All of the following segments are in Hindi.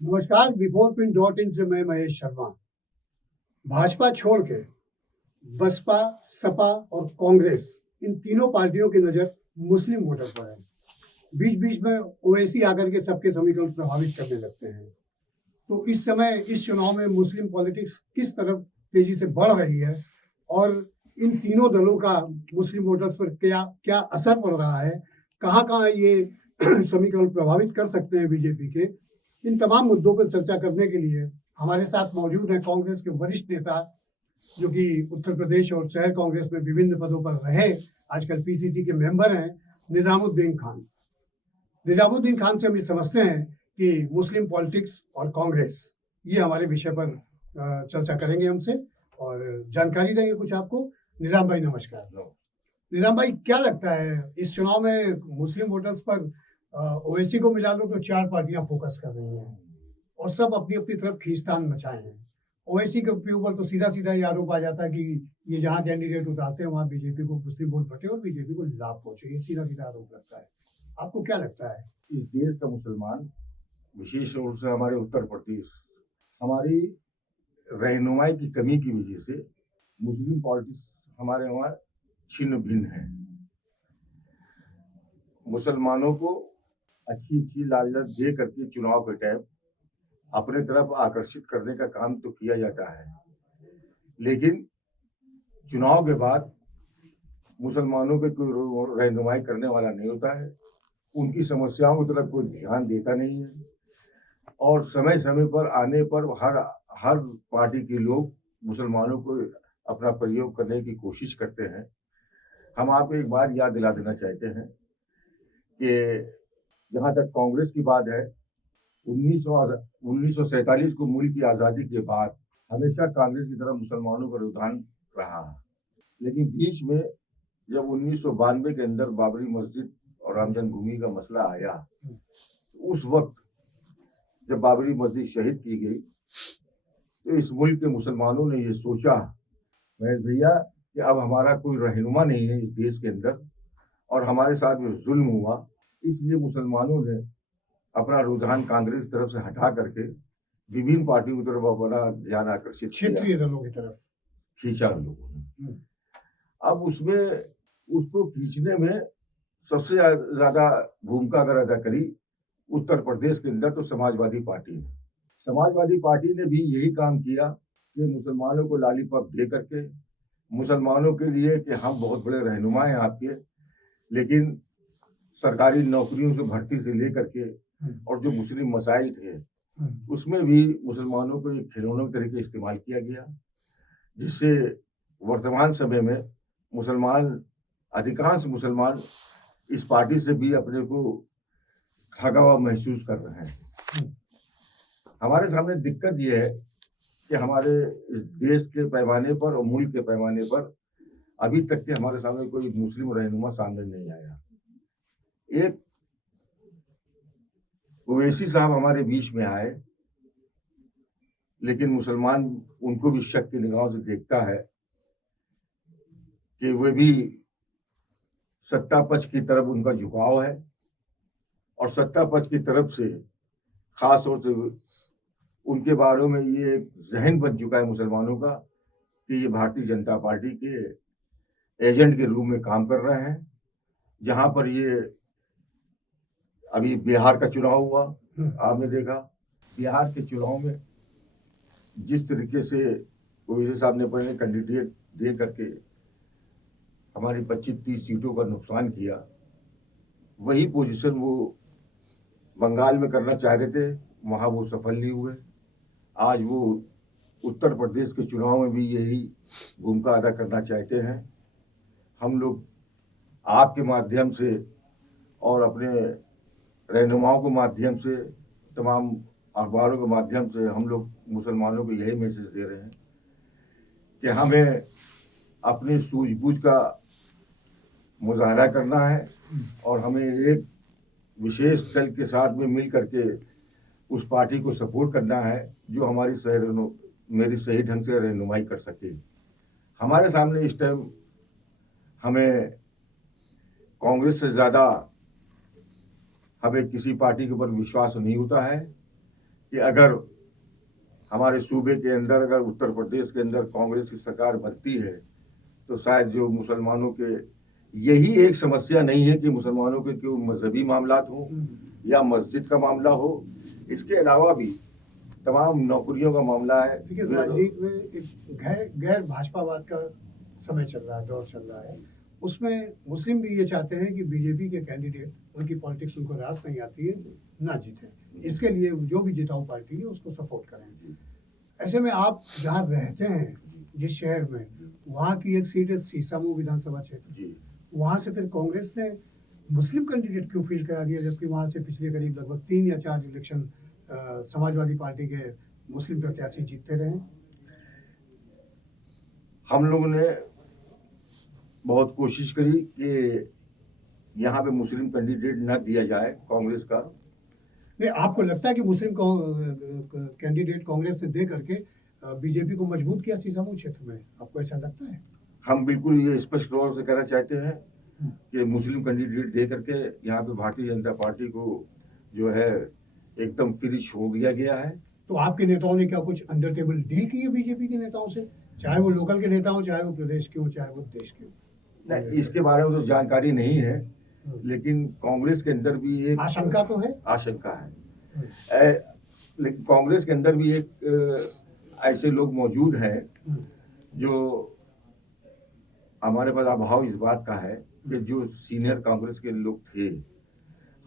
नमस्कार। बिफोर पिन डॉट इन से मैं महेश शर्मा। भाजपा छोड़ के बसपा, सपा और कांग्रेस, इन तीनों पार्टियों की नजर मुस्लिम वोटर पर है। बीच बीच में ओवैसी आकर के सबके समीकरण प्रभावित करने लगते हैं। तो इस समय इस चुनाव में मुस्लिम पॉलिटिक्स किस तरफ तेजी से बढ़ रही है और इन तीनों दलों का मुस्लिम वोटर्स पर क्या क्या असर पड़ रहा है, कहाँ कहाँ ये समीकरण प्रभावित कर सकते हैं बीजेपी के, इन तमाम मुद्दों पर चर्चा करने के लिए हमारे साथ मौजूद हैं कांग्रेस के वरिष्ठ नेता, जो कि उत्तर प्रदेश और शहर कांग्रेस में विभिन्न पदों पर रहे, आजकल पीसीसी के मेंबर हैं, निजामुद्दीन खान। निजामुद्दीन खान से हम ये समझते हैं कि मुस्लिम पॉलिटिक्स और कांग्रेस, ये हमारे विषय पर चर्चा करेंगे हमसे और जानकारी देंगे कुछ आपको। निजाम भाई नमस्कार। निजाम भाई, क्या लगता है इस चुनाव में मुस्लिम वोटर्स पर ओवैसी को मिला लो तो चार पार्टियां फोकस कर रही हैं और सब अपनी अपनी तरफ खींचतान मचाए हैं। ओवैसी के ऊपर तो सीधा सीधा ये आरोप आ जाता है कि ये जहाँ कैंडिडेट उतारते हैं वहाँ बीजेपी को मुस्लिम वोट बटे और बीजेपी को लाभ पहुंचे, ये सीधा सीधा आरोप लगता है। आपको क्या लगता है? इस देश का मुसलमान, विशेष रूप से हमारे उत्तर प्रदेश, हमारी रहनुमाई की कमी की वजह से मुस्लिम पॉलिटिक्स हमारे वहाँ छिन्न भिन्न है। मुसलमानों को अच्छी अच्छी लालच दे करके चुनाव के टाइम अपने तरफ आकर्षित करने का काम तो किया जाता है, लेकिन चुनाव के बाद मुसलमानों पे कोई रहनुमाई करने वाला नहीं होता है, उनकी समस्याओं की तरफ कोई ध्यान देता नहीं है और समय समय पर आने पर हर पार्टी के लोग मुसलमानों को अपना प्रयोग करने की कोशिश करते हैं। हम आपको एक बार याद दिला देना चाहते हैं कि जहाँ तक कांग्रेस की बात है, 1947 को मुल्क की आज़ादी के बाद हमेशा कांग्रेस की तरफ मुसलमानों का रुझान रहा, लेकिन बीच में जब 1992 के अंदर बाबरी मस्जिद और राम जन्मभूमि का मसला आया, उस वक्त जब बाबरी मस्जिद शहीद की गई तो इस मुल्क के मुसलमानों ने ये सोचा, महेश भैया, कि अब हमारा कोई रहनुमा नहीं है इस देश के अंदर और हमारे साथ में जुल्म हुआ, इसलिए मुसलमानों ने अपना रुझान कांग्रेस की तरफ से हटा करके विभिन्न पार्टियों की तरफ अपना ध्यान आकर्षित क्षेत्रीय दलों की तरफ खींचा लोगों ने। अब उसमें उसको खींचने में सबसे ज्यादा भूमिका अगर अदा करी उत्तर प्रदेश के अंदर तो समाजवादी पार्टी ने। समाजवादी पार्टी ने भी यही काम किया कि मुसलमानों को लॉलीपॉप दे करके, मुसलमानों के लिए कि हम बहुत बड़े रहनुमा हैं आपके, लेकिन सरकारी नौकरियों से भर्ती से लेकर के और जो मुस्लिम मसाइल थे उसमें भी मुसलमानों को एक खिलौनों के तरीके इस्तेमाल किया गया, जिससे वर्तमान समय में अधिकांश मुसलमान इस पार्टी से भी अपने को ठगा हुआ महसूस कर रहे हैं। हमारे सामने दिक्कत यह है कि हमारे देश के पैमाने पर और मुल्क के पैमाने पर अभी तक के हमारे सामने कोई मुस्लिम रहनुमा सामने नहीं आया। एक ओवैसी साहब हमारे बीच में आए, लेकिन मुसलमान उनको भी शक की निगाहों से देखता है कि वे भी सत्ता पक्ष की तरफ उनका झुकाव है और सत्ता पक्ष की तरफ से खास तौर से उनके बारे में ये जहन बन चुका है मुसलमानों का कि ये भारतीय जनता पार्टी के एजेंट के रूप में काम कर रहे हैं। जहां पर ये अभी बिहार का चुनाव हुआ, आपने देखा बिहार के चुनाव में जिस तरीके से ओवैसी साहब ने अपने कैंडिडेट दे करके हमारी 25-30 सीटों का नुकसान किया, वही पोजीशन वो बंगाल में करना चाह रहे थे, वहां वो सफल नहीं हुए। आज वो उत्तर प्रदेश के चुनाव में भी यही भूमिका अदा करना चाहते हैं। हम लोग आपके माध्यम से और अपने रहनुमाओं के माध्यम से, तमाम अखबारों के माध्यम से हम लोग मुसलमानों को यही मैसेज दे रहे हैं कि हमें अपनी सूझबूझ का मुजाहरा करना है और हमें एक विशेष दल के साथ में मिल करके उस पार्टी को सपोर्ट करना है जो मेरी सही ढंग से रहनुमाई कर सके। हमारे सामने इस टाइम हमें कांग्रेस से ज़्यादा हमें किसी पार्टी के ऊपर विश्वास नहीं होता है, कि अगर हमारे सूबे के अंदर, अगर उत्तर प्रदेश के अंदर कांग्रेस की सरकार बनती है तो शायद जो मुसलमानों के, यही एक समस्या नहीं है कि मुसलमानों के कोई मजहबी मामलात हो या मस्जिद का मामला हो, इसके अलावा भी तमाम नौकरियों का मामला है। देखिए, राजनीति में एक गैर भाजपावाद का समय चल रहा है, दौर चल रहा है। उसमें मुस्लिम भी ये चाहते हैं कि बीजेपी के कैंडिडेट, उनकी पॉलिटिक्स उनको रास नहीं आती है, ना जीते। इसके लिए जो भी जिताऊ पार्टी है उसको सपोर्ट करें। ऐसे में आप जहाँ रहते हैं, जिस शहर में, वहाँ की एक सीट है सीसामऊ विधानसभा क्षेत्र जी, वहाँ से फिर कांग्रेस ने मुस्लिम कैंडिडेट क्यों फील्ड करा दिया, जबकि वहाँ से पिछले करीब लगभग 3 या 4 इलेक्शन समाजवादी पार्टी के मुस्लिम प्रत्याशी जीतते रहे। हम लोगों ने बहुत कोशिश करी कि यहाँ पे मुस्लिम कैंडिडेट न दिया जाए कांग्रेस का। नहीं, आपको लगता है कि मुस्लिम कैंडिडेट कांग्रेस ने दे करके बीजेपी को मजबूत किया सीसामऊ क्षेत्र में? आपको ऐसा लगता है? हम बिल्कुल ये स्पष्ट तौर से कहना चाहते हैं कि मुस्लिम कैंडिडेट दे करके यहाँ पे भारतीय जनता पार्टी को जो है एकदम फ्री छोड़ दिया गया है। तो आपके नेताओं ने क्या कुछ अंडर टेबल डील की है बीजेपी के नेताओं से, चाहे वो लोकल के नेता हो, चाहे वो प्रदेश के हो, चाहे वो देश के हो? नहीं, इसके बारे में तो जानकारी नहीं है, लेकिन कांग्रेस के अंदर भी एक आशंका तो है। आशंका है। लेकिन कांग्रेस के अंदर भी एक ऐसे लोग मौजूद हैं जो, हमारे पास अभाव इस बात का है कि जो सीनियर कांग्रेस के लोग थे,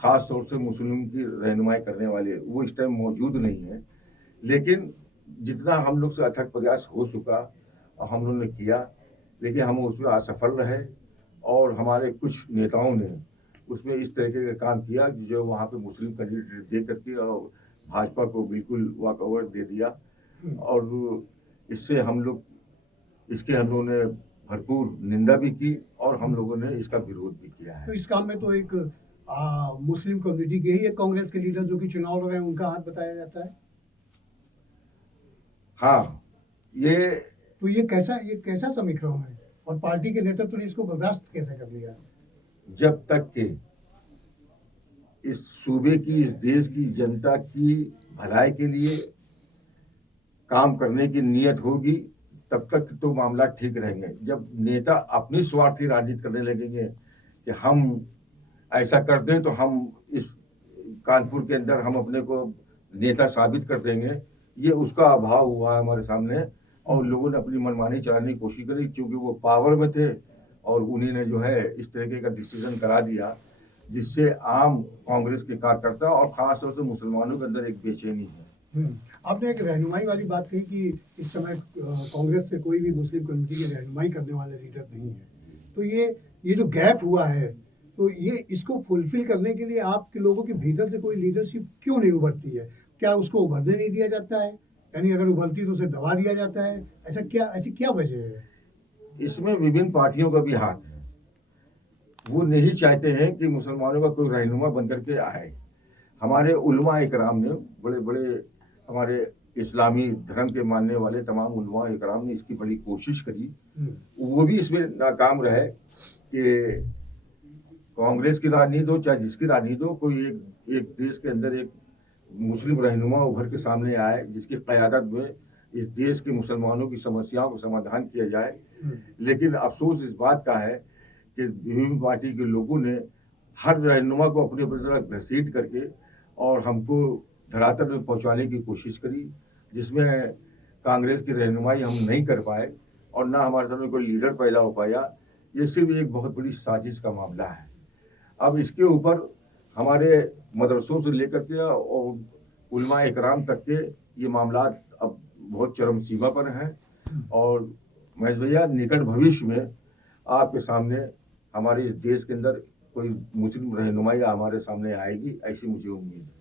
खास तौर से मुस्लिम की रहनुमाई करने वाले, वो इस टाइम मौजूद नहीं है। लेकिन जितना हम लोग से अथक प्रयास हो चुका और हम लोगों ने किया, लेकिन हम उसमें असफल रहे और हमारे कुछ नेताओं ने उसमें इस तरीके का काम किया जो वहाँ पे मुस्लिम कैंडिडेट दे करके और भाजपा को बिल्कुल वॉकओवर दे दिया। और इससे हम लोग, इसके हम लोगों ने भरपूर निंदा भी की और हम लोगों ने इसका विरोध भी किया तो है। इस काम में तो एक मुस्लिम कम्युनिटी के ही एक कांग्रेस के लीडर जो कि चुनाव लड़ रहे हैं, उनका हाथ बताया जाता है। हाँ, ये कैसा समीकरण है और पार्टी के नेतृत्व ने इसको बर्दाश्त कैसे कर लिया? जब तक के इस सूबे की, इस देश की जनता की भलाई के लिए काम करने की नीयत होगी, तब तक तो मामला ठीक रहेंगे। जब नेता अपनी स्वार्थी राजनीति करने लगेंगे कि हम ऐसा कर दें तो हम इस कानपुर के अंदर हम अपने को नेता साबित कर देंगे, ये उसका अभाव हुआ है हमारे सामने। और लोगों ने अपनी मनमानी चलाने की कोशिश करी, क्योंकि वो पावर में थे और उन्हीं ने जो है इस तरीके का डिसीजन करा दिया, जिससे आम कांग्रेस के कार्यकर्ता और खास तौर से मुसलमानों के अंदर एक बेचैनी है। आपने एक रहनुमाई वाली बात कही कि इस समय कांग्रेस से कोई भी मुस्लिम कम्युनिटी की रहनुमाई करने वाला लीडर नहीं है। तो ये जो गैप हुआ है, तो ये इसको फुलफिल करने के लिए आपके लोगों के भीतर से कोई लीडरशिप क्यों नहीं उभरती है? क्या उसको उभरने नहीं दिया जाता है? यानी अगर उभरती तो उसे दबा दिया जाता है? ऐसी क्या वजह है? इसमें विभिन्न पार्टियों का भी हाथ है। वो नहीं चाहते हैं कि मुसलमानों का कोई रहनुमा बन करके आए। हमारे उलमा इकराम ने, बड़े बड़े हमारे इस्लामी धर्म के मानने वाले तमाम उलमा इकराम ने इसकी बड़ी कोशिश करी, वो भी इसमें नाकाम रहे कि कांग्रेस की राजनीति हो चाहे जिसकी राजनीति हो, कोई एक देश के अंदर एक मुस्लिम रहनुमा उभर के सामने आए जिसकी क़यादत में इस देश के मुसलमानों की समस्याओं का समाधान किया जाए। लेकिन अफसोस इस बात का है कि विभिन्न पार्टी के लोगों ने हर रहनुमा को अपने तरफ घसीट करके और हमको धरातल में पहुंचाने की कोशिश करी, जिसमें कांग्रेस की रहनुमाई हम नहीं कर पाए और ना हमारे सामने कोई लीडर पैदा हो पाया। ये सिर्फ एक बहुत बड़ी साजिश का मामला है। अब इसके ऊपर हमारे मदरसों से लेकर के और उलमा इकराम तक के ये मामला अब बहुत चरम सीमा पर हैं और महेश भैया, निकट भविष्य में आपके सामने हमारे इस देश के अंदर कोई मुस्लिम रहनुमाई हमारे सामने आएगी, ऐसी मुझे उम्मीद है।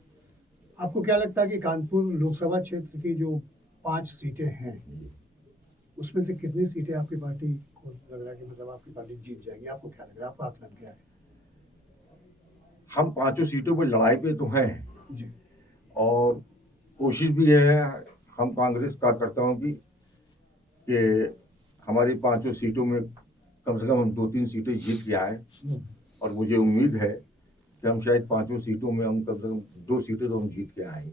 आपको क्या लगता है कि कानपुर लोकसभा क्षेत्र की जो 5 सीटें हैं, उसमें से कितनी सीटें आपकी पार्टी को लग रहा है कि मतलब आपकी पार्टी जीत जाएगी? आपको क्या लग रहा है? आपका आकलन क्या है? हम 5 सीटों पर लड़ाई पे तो हैं जी। और कोशिश भी यह है हम कांग्रेस कार्यकर्ताओं की कि हमारी 5 सीटों में कम से कम हम 2-3 सीटें जीत के आए और मुझे उम्मीद है कि हम शायद 5 सीटों में हम कम से कम 2 सीटें तो हम जीत के आएंगे।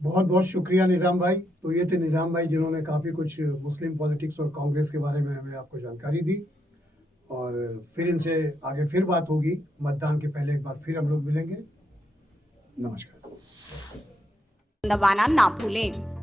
बहुत बहुत शुक्रिया निज़ाम भाई। तो ये थे निज़ाम भाई जिन्होंने काफ़ी कुछ मुस्लिम पॉलिटिक्स और कांग्रेस के बारे में हमें आपको जानकारी दी। और फिर इनसे आगे फिर बात होगी, मतदान के पहले एक बार फिर हम लोग मिलेंगे। नमस्कार। दबाना ना भूलें।